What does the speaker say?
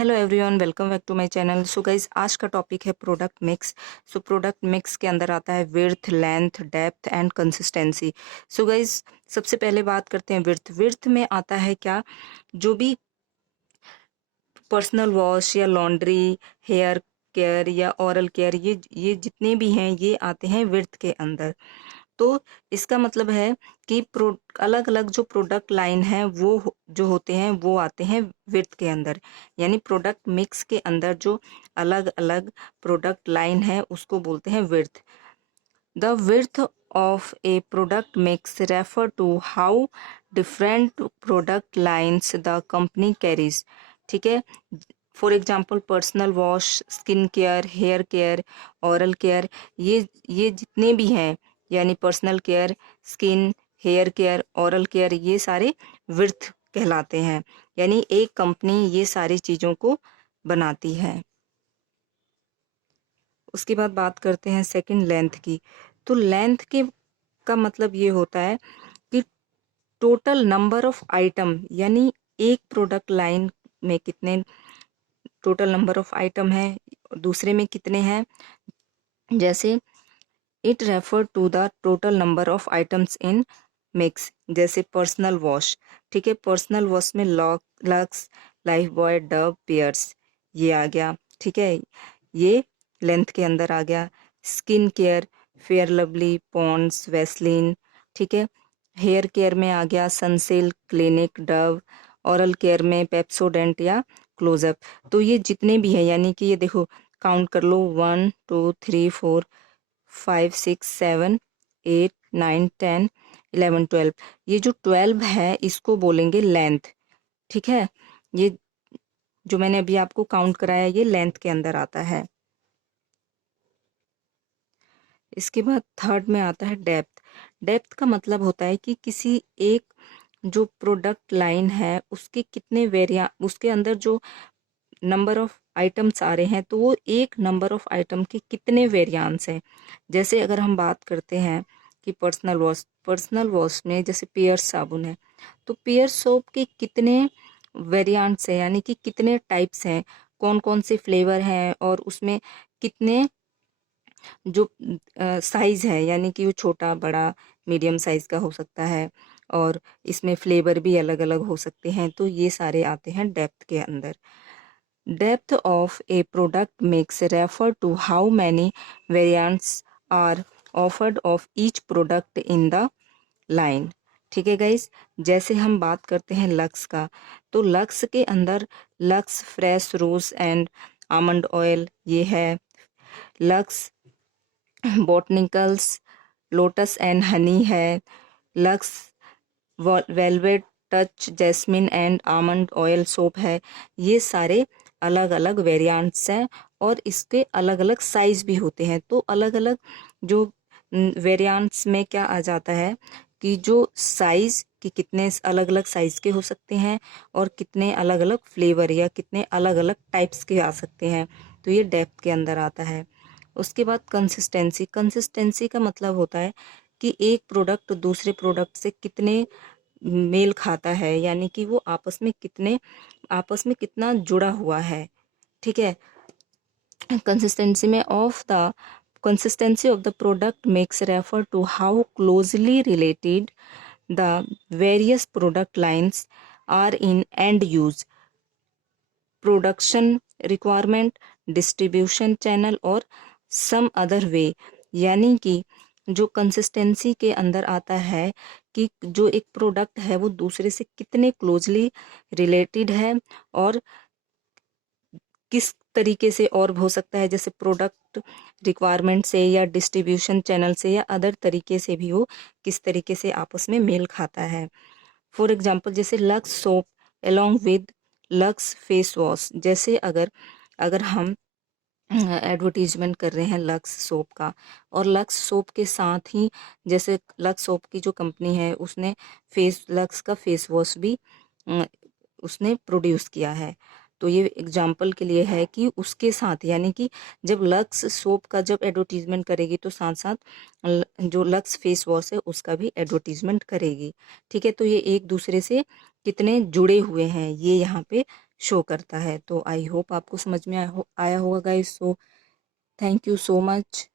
Hello everyone, welcome back to my channel. So guys, आज का topic है product mix. So product mix के अंदर आता है width, length, depth and consistency. So guys, सबसे पहले बात करते हैं विड्थ। विड्थ में आता है क्या, जो भी पर्सनल वॉश या लॉन्ड्री, हेयर केयर या ओरल केयर, ये जितने भी हैं ये आते हैं विड्थ के अंदर। तो इसका मतलब है कि अलग अलग जो प्रोडक्ट लाइन है जो होते हैं वो आते हैं विड्थ के अंदर। यानी प्रोडक्ट मिक्स के अंदर जो अलग अलग प्रोडक्ट लाइन है उसको बोलते हैं width. The width of a product mix refer to how different product lines the company carries. ठीक है, for example personal wash, skin care, hair care, oral care, ये जितने भी हैं, यानी personal care, skin, hair care, oral care, ये सारे width कहलाते हैं। यानी एक कंपनी ये सारी चीज़ों को बनाती है। उसके बाद बात करते हैं सेकंड, लेंथ की। तो लेंथ के का मतलब ये होता है कि टोटल नंबर ऑफ आइटम, यानी एक प्रोडक्ट लाइन में कितने टोटल नंबर ऑफ आइटम है, दूसरे में कितने हैं। जैसे it refer to the total number of items in mix. जैसे पर्सनल वॉश, ठीक है, पर्सनल वॉश में Lux, Lifebuoy, Dove, Pears, ये आ गया। ठीक है, ये लेंथ के अंदर आ गया। Skin care, fair lovely, Pond's, Vaseline. ठीक है, हेयर केयर में आ गया Sunsilk, Clinic, Dove. Oral care में पेप्सोडेंट या क्लोजअप। तो ये जितने भी हैं, यानी कि ये देखो, काउंट कर लो, 1 2 3 4 5 6 7 8 9 10 11 12। ये जो 12 है इसको बोलेंगे लेंथ। ठीक है, ये जो मैंने अभी आपको काउंट कराया ये लेंथ के अंदर आता है। इसके बाद थर्ड में आता है डेप्थ। डेप्थ का मतलब होता है कि किसी एक जो प्रोडक्ट लाइन है उसके कितने उसके अंदर जो नंबर ऑफ आइटम्स आ रहे हैं, तो वो एक नंबर ऑफ आइटम के कितने वेरिएंट्स हैं। जैसे अगर हम बात करते हैं कि पर्सनल वॉश में जैसे पियर्स साबुन है, तो पियर्स सोप के कितने वेरिएंट्स हैं, यानी कि कितने टाइप्स हैं, कौन कौन से फ्लेवर हैं, और उसमें कितने जो साइज है, यानी कि वो छोटा, बड़ा, मीडियम साइज का हो सकता है, और इसमें फ्लेवर भी अलग अलग हो सकते हैं। तो ये सारे आते हैं डेप्थ के अंदर। Depth of a product mix refer to how many variants are offered of each product in the line। ठीक है गाइस, जैसे हम बात करते हैं लक्स का, तो लक्स के अंदर Lux fresh rose and almond oil ये है। Lux botanicals lotus and honey है। Lux velvet touch jasmine and almond oil soap है। ये सारे अलग अलग वेरिएंट्स हैं और इसके अलग अलग साइज भी होते हैं। तो अलग अलग जो वेरिएंट्स में क्या आ जाता है कि जो साइज कि कितने अलग अलग साइज के हो सकते हैं और कितने अलग अलग फ्लेवर या कितने अलग अलग टाइप्स के आ सकते हैं। तो ये डेप्थ के अंदर आता है। उसके बाद कंसिस्टेंसी। कंसिस्टेंसी का मतलब होता है कि एक प्रोडक्ट दूसरे प्रोडक्ट से कितने मेल खाता है, यानी कि वो आपस में कितना जुड़ा हुआ है। ठीक है, कंसिस्टेंसी में consistency of the product makes refer to how closely related the various product lines are in end use, production requirement, distribution channel और सम अदर वे। यानी कि जो कंसिस्टेंसी के अंदर आता है कि जो एक प्रोडक्ट है वो दूसरे से कितने क्लोजली रिलेटेड है और किस तरीके से और हो सकता है, जैसे प्रोडक्ट रिक्वायरमेंट से या डिस्ट्रीब्यूशन चैनल से या अदर तरीके से भी वो किस तरीके से आपस में मेल खाता है। फॉर एग्जाम्पल, जैसे lux soap along with lux face wash. जैसे अगर अगर हम एडवर्टीजमेंट कर रहे हैं लक्स सोप का, और लक्स सोप के साथ ही जैसे लक्स सोप की जो कंपनी है उसने लक्स का फेस वॉश भी अ, उसने प्रोड्यूस किया है। तो ये एग्जाम्पल के लिए है कि उसके साथ, यानी कि जब लक्स सोप का जब एडवर्टीजमेंट करेगी तो साथ साथ जो लक्स फेस वॉश है उसका भी एडवर्टीजमेंट करेगी। ठीक है, तो ये एक दूसरे से कितने जुड़े हुए हैं ये यहाँ पे शो करता है। तो आई होप आपको समझ में आया होगा guys. So thank you so much.